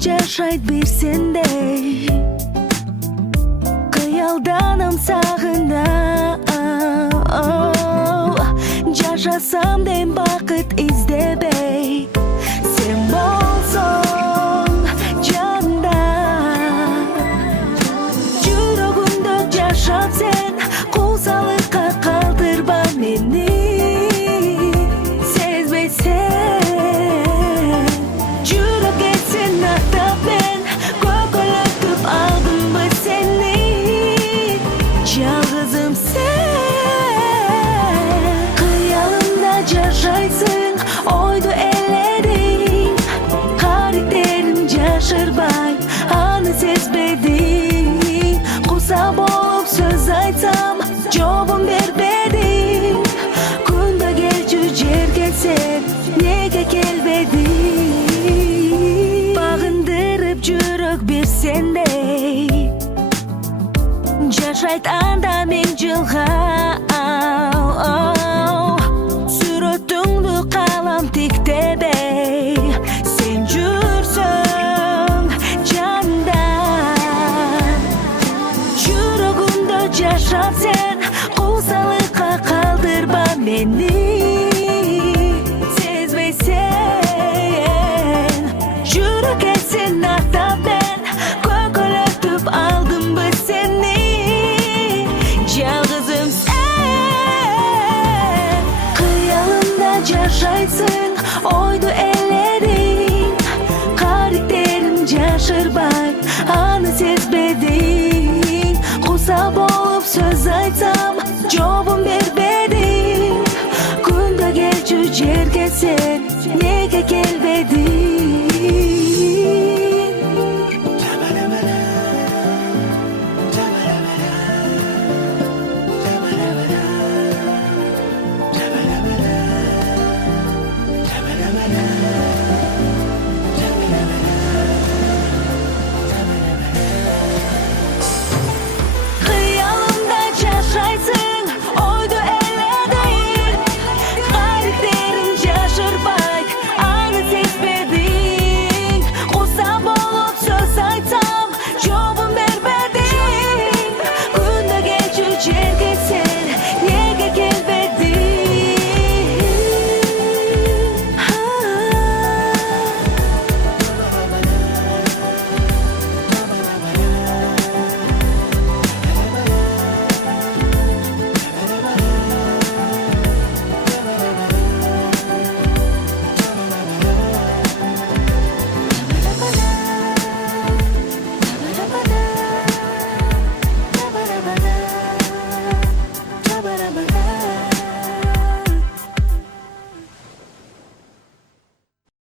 жашайт бир сендей, кыялданам сагына. Жашасам дейм бакыт издебей, сен болсоң жанымда. Жүрөгүмдө жашап сен, куусалыкка калтырба мени. Сезбейсен, жүрөккө сен аттап мен көкөлөтүп алдымбы сени. Жалгызым сен, жашайсың, ойду эледиң, карактериң жашырбай, аны сезбедиң. Куса болуп сөз айтсам, жообун бербедиң. Күндө келчү жерге сен, неге келбедиң? Багындырып жүрөк бир сендей, жашайт анда миң жылга. Тиктебей, сен жүрсөң жанымда. Жүрөгүмдө жашап сен, куусалыкка калтырба мени. Сезбейсен, жүрөккө сен аттап мен көкөлөтүп алдымбы сени. Жалгызым сен, кыялымда жашайсың, ойду эледиң, карактериң жашырбай, аны сезбедиң.